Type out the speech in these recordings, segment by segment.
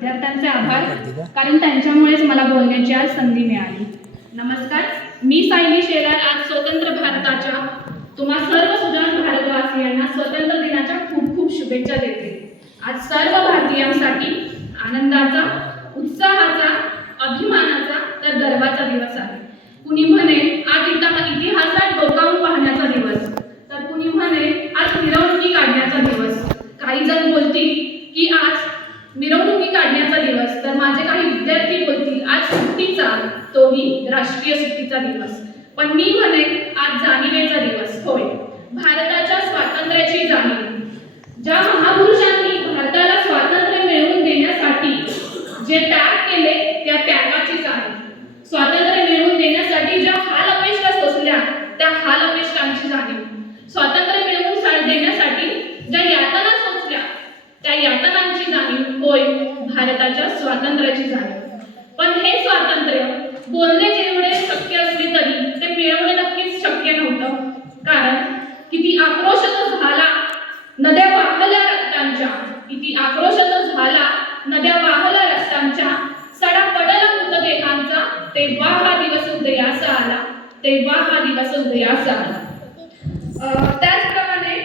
विद्यार्थ्यांचे आभार, कारण त्यांच्यामुळेच मला बोलण्याची आज संधी मिळाली. नमस्कार, मी सायली शेलार आज स्वतंत्र भारताच्या तुम्हा सर्व सुजाण भारतवासियांना स्वातंत्र्य दिनाच्या खूप खूप शुभेच्छा देते. आज सर्व भारतीयांसाठी आनंदाचा, उत्साहाचा, अभिमानाचा तर गर्वाचा दिवस आहे. कुणी म्हणे आज इतिहासात डोकावून पाहण्याचा दिवस, तर कुणी म्हणे आज मिरवणुकी काढण्याचा दिवस. काही जण बोलतील की आज मिरवणुकी काढण्याचा दिवस, तर माझे काही विद्यार्थी बोलतील आज सुट्टीचा, तोही राष्ट्रीय सुट्टीचा दिवस. पण मी म्हणे आज जाणीवेचा दिवस. होय, भारताच्या स्वातंत्र्याची जाणीव. ज्या महापुरुषांनी भारताला स्वातंत्र्य मिळवून देण्यासाठी जे त्याग केले त्या त्यागाची जाणीव. स्वातंत्र्य मिळवून देण्यासाठी ज्या हाल अपेष्टा सोसल्या त्या हाल अपेष्टांची जाणीव. स्वातंत्र्य मिळवून देण्यासाठी ज्या यातना सोसल्या त्या यातनांची जाणीव. होय, भारताच्या स्वातंत्र्याची जाणीव. पण हे स्वातंत्र्य बोलणे जेवढे शक्य असले तरी ते मिळवणे नक्कीच शक्य नव्हतं. कारण किती आक्रोश तो झाला नद्या वाहल्या रक्तांच्या, किती आक्रोश तो झाला नद्या वाहल्या रक्तांच्या, सडा पडला मृतदेहांचा, तेव्हा हा दिवस उदयास आला, तेव्हा हा दिवस उदयास आला. त्याचप्रमाणे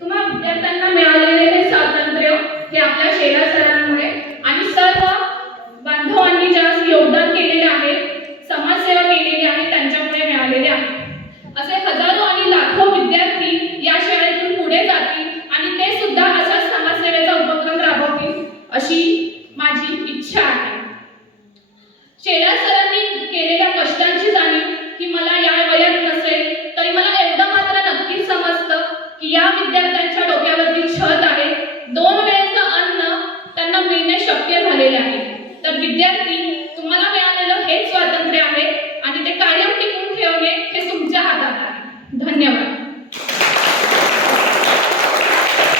तुम्हा विद्यार्थ्यांना मिळालेले हे स्वातंत्र्य हे आपल्या शेलार सरांमुळे आणि सर्व बांधवांनी ज्या योगदान केलेले आहे, समाजसेवा केलेली आहे, त्यांच्यामुळे मिळालेले आहे. असे हजारो आणि लाखो विद्यार्थी या शाळेतून पुढे जातील आणि ते सुद्धा अशा समाजसेवेचा उपक्रम राबवतील अशी माझी इच्छा आहे. शेलार सरांनी केलेल्या कष्टांची जाणीव ही मला या वयात नसेल तरी मला एवढं मात्र नक्कीच समजतं की या विद्यार्थ्यांच्या डोक्यावरती छत